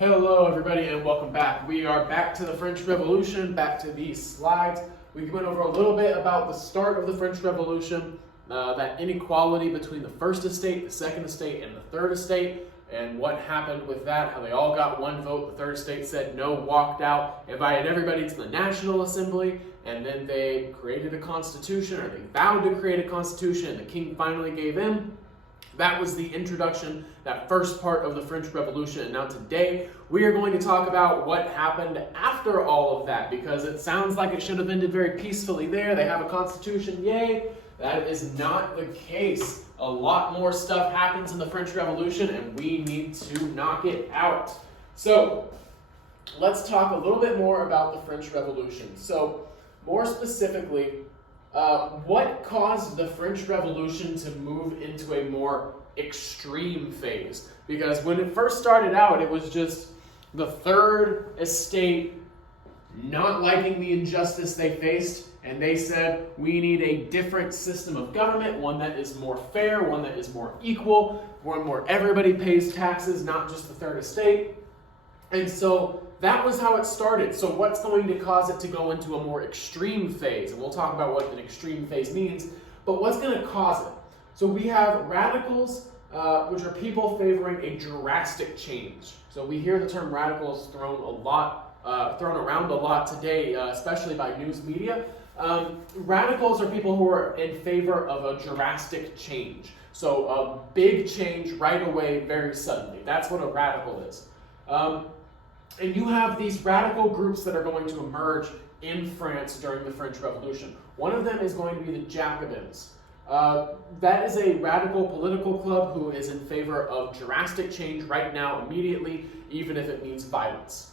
Hello everybody and welcome back. We are back to the French Revolution, back to these slides. We went over a little bit about the start of the French Revolution, that inequality between the First Estate, the Second Estate, and the Third Estate, and what happened with that, how they all got one vote. The Third Estate said no, walked out, invited everybody to the National Assembly, and then they created a constitution, or they vowed to create a constitution, and the king finally gave in. That was the introduction, that first part of the French Revolution. And now today, we are going to talk about what happened after all of that, because it sounds like it should have ended very peacefully there. They have a constitution, yay. That is not the case. A lot more stuff happens in the French Revolution, and we need to knock it out. So, let's talk a little bit more about the French Revolution. So, more specifically, what caused the French Revolution to move into a more extreme phase? Because when it first started out, it was just the Third Estate not liking the injustice they faced, and they said, we need a different system of government, one that is more fair, one that is more equal, one where everybody pays taxes, not just the Third Estate. And so that was how it started. So what's going to cause it to go into a more extreme phase? And we'll talk about what an extreme phase means, but what's going to cause it? So we have radicals, which are people favoring a drastic change. So we hear the term radicals thrown around a lot today, especially by news media. Radicals are people who are in favor of a drastic change. So a big change right away, very suddenly. That's what a radical is. And you have these radical groups that are going to emerge in France during the French Revolution. One of them is going to be the Jacobins. That is a radical political club who is in favor of drastic change right now, immediately, even if it means violence.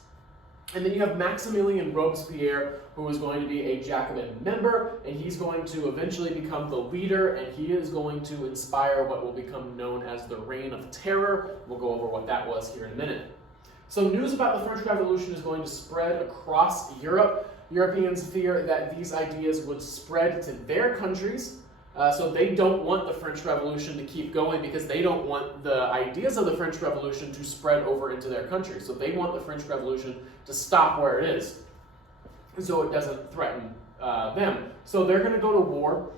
And then you have Maximilien Robespierre, who is going to be a Jacobin member, and he's going to eventually become the leader, and he is going to inspire what will become known as the Reign of Terror. We'll go over what that was here in a minute. So news about the French Revolution is going to spread across Europe. Europeans fear that these ideas would spread to their countries, so they don't want the French Revolution to keep going because they don't want the ideas of the French Revolution to spread over into their country. So they want the French Revolution to stop where it is, so it doesn't threaten them. So they're going to go to war.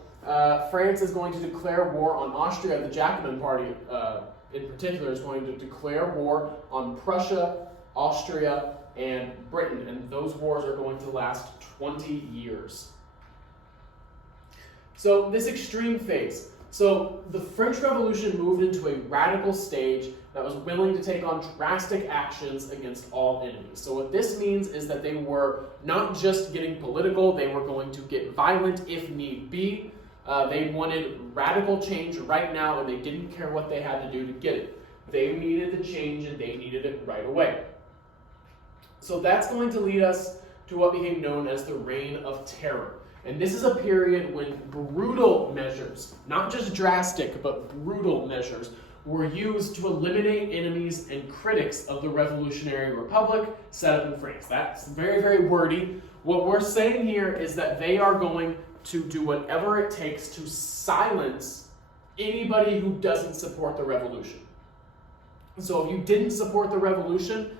France is going to declare war on Austria. The Jacobin Party in particular is going to declare war on Prussia, Austria, and Britain, and those wars are going to last 20 years. So this extreme phase. So the French Revolution moved into a radical stage that was willing to take on drastic actions against all enemies. So what this means is that they were not just getting political, they were going to get violent if need be. They wanted radical change right now, and they didn't care what they had to do to get it. They needed the change, and they needed it right away. So that's going to lead us to what became known as the Reign of Terror. And this is a period when brutal measures, not just drastic, but brutal measures, were used to eliminate enemies and critics of the Revolutionary Republic set up in France. That's very, very wordy. What we're saying here is that they are going to do whatever it takes to silence anybody who doesn't support the revolution. So if you didn't support the revolution,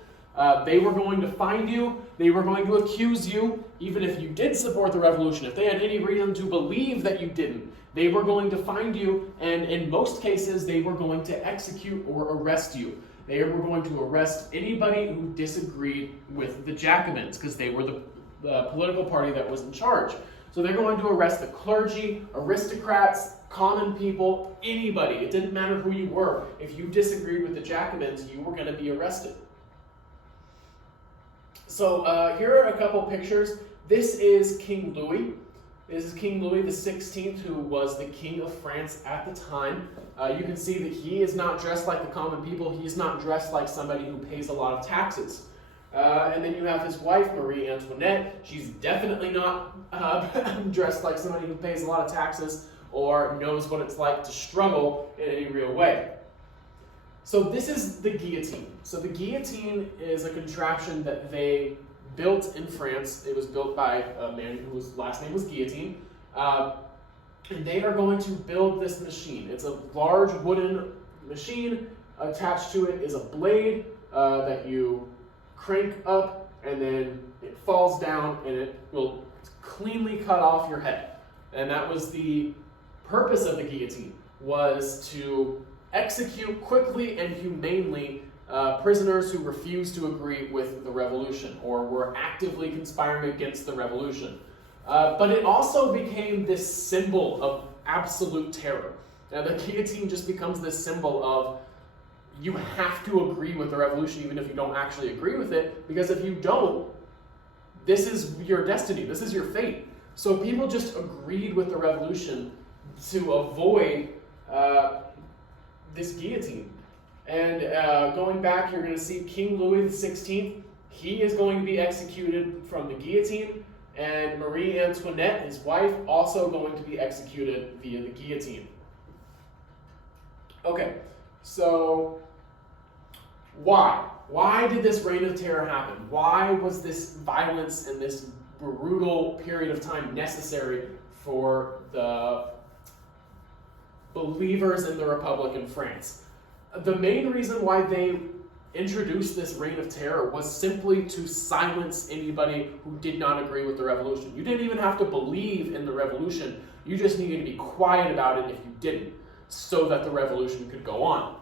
they were going to find you, they were going to accuse you, even if you did support the revolution. If they had any reason to believe that you didn't, they were going to find you, and in most cases, they were going to execute or arrest you. They were going to arrest anybody who disagreed with the Jacobins, because they were the political party that was in charge. So they're going to arrest the clergy, aristocrats, common people, anybody. It didn't matter who you were. If you disagreed with the Jacobins, you were going to be arrested. So here are a couple pictures. This is King Louis. This is King Louis XVI, who was the king of France at the time. You can see that he is not dressed like the common people. He's not dressed like somebody who pays a lot of taxes. And then you have his wife, Marie Antoinette. She's definitely not dressed like somebody who pays a lot of taxes or knows what it's like to struggle in any real way. So this is the guillotine. So the guillotine is a contraption that they built in France. It was built by a man whose last name was Guillotine. And they are going to build this machine. It's a large wooden machine. Attached to it is a blade that you crank up, and then it falls down, and it will cleanly cut off your head. And that was the purpose of the guillotine, was to execute quickly and humanely prisoners who refused to agree with the revolution or were actively conspiring against the revolution. But it also became this symbol of absolute terror. Now, the guillotine just becomes this symbol of you have to agree with the revolution even if you don't actually agree with it, because if you don't, this is your destiny, this is your fate. So people just agreed with the revolution to avoid this guillotine. And going back, you're going to see King Louis XVI. He is going to be executed from the guillotine, and Marie Antoinette, his wife, also going to be executed via the guillotine. Okay, so why? Why did this reign of terror happen? Why was this violence and this brutal period of time necessary for the believers in the Republic in France? The main reason why they introduced this reign of terror was simply to silence anybody who did not agree with the revolution. You didn't even have to believe in the revolution. You just needed to be quiet about it if you didn't, so that the revolution could go on.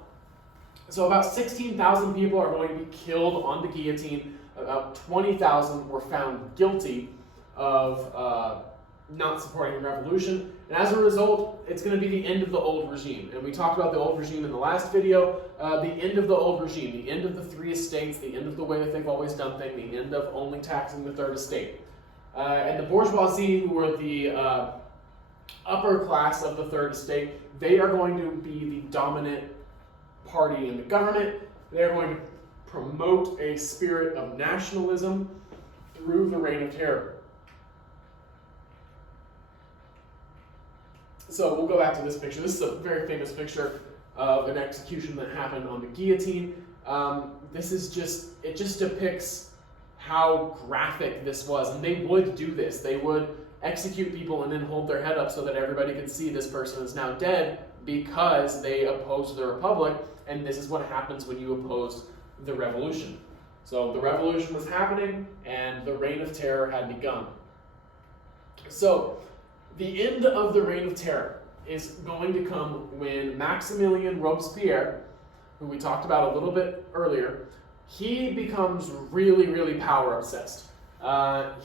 So about 16,000 people are going to be killed on the guillotine. About 20,000 were found guilty of not supporting the revolution. And as a result, it's going to be the end of the old regime. And we talked about the old regime in the last video. The end of the old regime, the end of the three estates, the end of the way that they've always done things, the end of only taxing the third estate. And the bourgeoisie, who were the upper class of the third estate, they are going to be the dominant party in the government. They're going to promote a spirit of nationalism through the reign of terror. So we'll go back to this picture. This is a very famous picture of an execution that happened on the guillotine. It just depicts how graphic this was. And they would do this. They would execute people and then hold their head up so that everybody could see this person is now dead because they opposed the Republic. And this is what happens when you oppose the revolution. So the revolution was happening and the reign of terror had begun. So the end of the reign of terror is going to come when Maximilien Robespierre, who we talked about a little bit earlier, he becomes really, really power obsessed.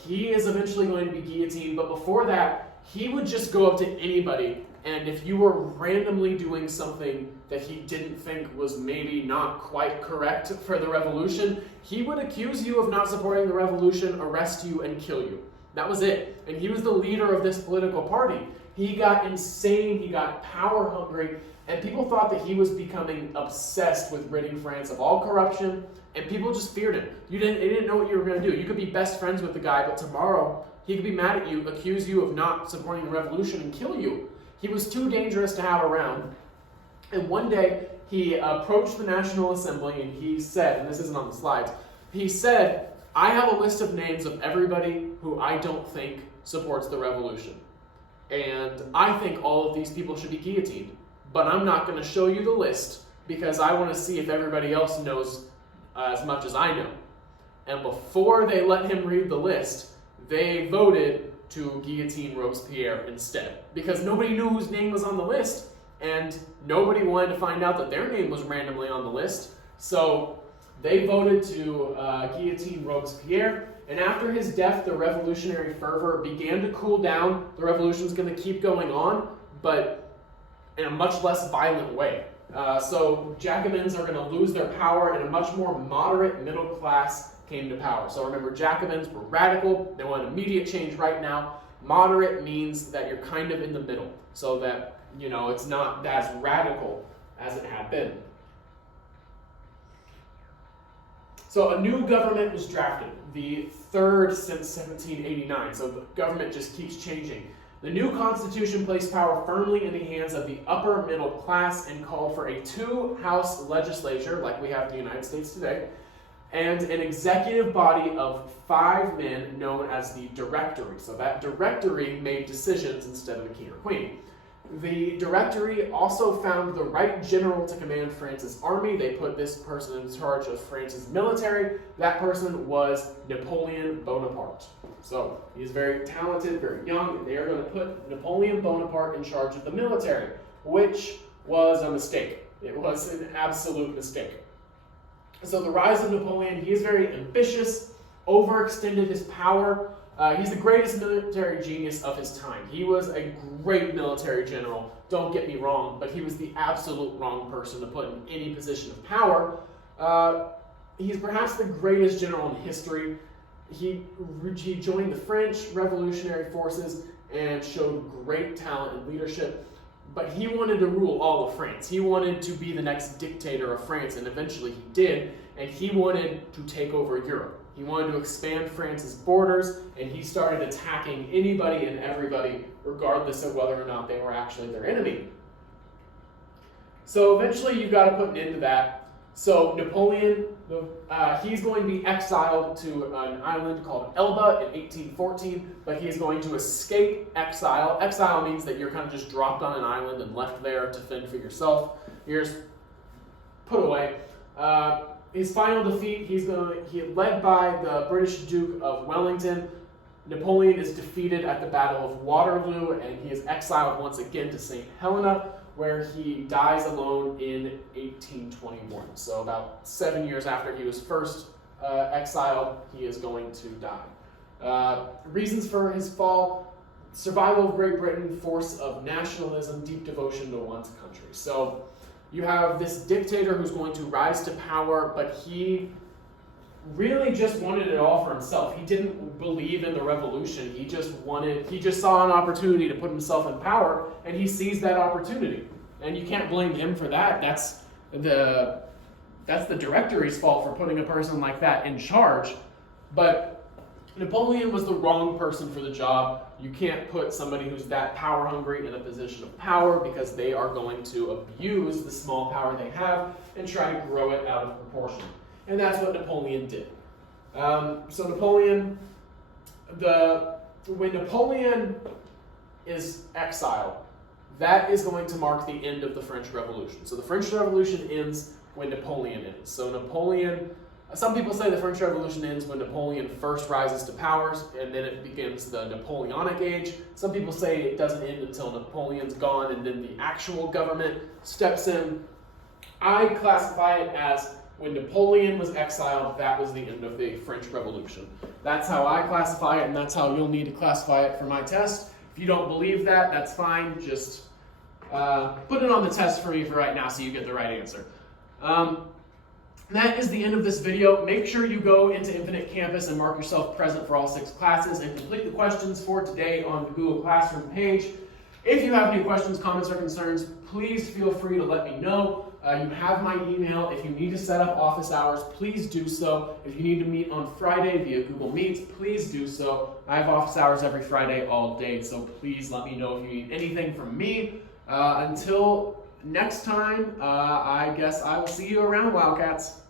He is eventually going to be guillotined, but before that, he would just go up to anybody, and if you were randomly doing something that he didn't think was maybe not quite correct for the revolution, he would accuse you of not supporting the revolution, arrest you, and kill you. That was it. And he was the leader of this political party. He got insane, he got power hungry, and people thought that he was becoming obsessed with ridding France of all corruption, and people just feared him. They didn't know what you were going to do. You could be best friends with the guy, but tomorrow he could be mad at you, accuse you of not supporting the revolution, and kill you. He was too dangerous to have around. And one day he approached the National Assembly and he said, and this isn't on the slides, he said, "I have a list of names of everybody who I don't think supports the revolution. And I think all of these people should be guillotined. But I'm not going to show you the list because I want to see if everybody else knows as much as I know." And before they let him read the list, they voted to guillotine Robespierre instead. Because nobody knew whose name was on the list, and nobody wanted to find out that their name was randomly on the list. So they voted to guillotine Robespierre, and after his death, the revolutionary fervor began to cool down. The revolution's going to keep going on, but in a much less violent way. So Jacobins are going to lose their power, and a much more moderate middle class came to power. So remember, Jacobins were radical. They want immediate change right now. Moderate means that you're kind of in the middle, so that, it's not as radical as it had been. So a new government was drafted, the third since 1789. So the government just keeps changing. The new constitution placed power firmly in the hands of the upper middle class and called for a two-house legislature, like we have in the United States today, and an executive body of 5 men known as the Directory. So that Directory made decisions instead of the king or queen. The Directory also found the right general to command France's army. They put this person in charge of France's military. That person was Napoleon Bonaparte. So he's very talented, very young, and they are going to put Napoleon Bonaparte in charge of the military, which was a mistake. It was an absolute mistake. So the rise of Napoleon, he is very ambitious, overextended his power. He's the greatest military genius of his time. He was a great military general, don't get me wrong, but he was the absolute wrong person to put in any position of power. He's perhaps the greatest general in history. He joined the French Revolutionary Forces and showed great talent and leadership, but he wanted to rule all of France. He wanted to be the next dictator of France, and eventually he did, and he wanted to take over Europe. He wanted to expand France's borders, and he started attacking anybody and everybody, regardless of whether or not they were actually their enemy. So eventually you've got to put an end to that. So Napoleon, he's going to be exiled to an island called Elba in 1814, but he is going to escape exile. Exile means that you're kind of just dropped on an island and left there to fend for yourself. You're just put away. His final defeat, he's led by the British Duke of Wellington. Napoleon is defeated at the Battle of Waterloo, and he is exiled once again to St. Helena, where he dies alone in 1821. So about 7 years after he was first exiled, he is going to die. Reasons for his fall: survival of Great Britain, force of nationalism, deep devotion to one's country. So you have this dictator who's going to rise to power, but he really just wanted it all for himself. He didn't believe in the revolution. He just saw an opportunity to put himself in power, and he seized that opportunity. And you can't blame him for that. That's the Directory's fault for putting a person like that in charge. But Napoleon was the wrong person for the job. You can't put somebody who's that power hungry in a position of power, because they are going to abuse the small power they have and try to grow it out of proportion. And that's what Napoleon did. So Napoleon, when Napoleon is exiled, that is going to mark the end of the French Revolution. So the French Revolution ends when Napoleon ends. So some people say the French Revolution ends when Napoleon first rises to powers, and then it begins the Napoleonic Age. Some people say it doesn't end until Napoleon's gone, and then the actual government steps in. I classify it as when Napoleon was exiled, that was the end of the French Revolution. That's how I classify it, and that's how you'll need to classify it for my test. If you don't believe that, that's fine. Just put it on the test for me for right now so you get the right answer. That is the end of this video. Make sure you go into Infinite Campus and mark yourself present for all 6 classes and complete the questions for today on the Google Classroom page. If you have any questions, comments, or concerns, please feel free to let me know. You have my email. If you need to set up office hours, please do so. If you need to meet on Friday via Google Meets, please do so. I have office hours every Friday all day, so please let me know if you need anything from me. Until next time, I guess I will see you around, Wildcats.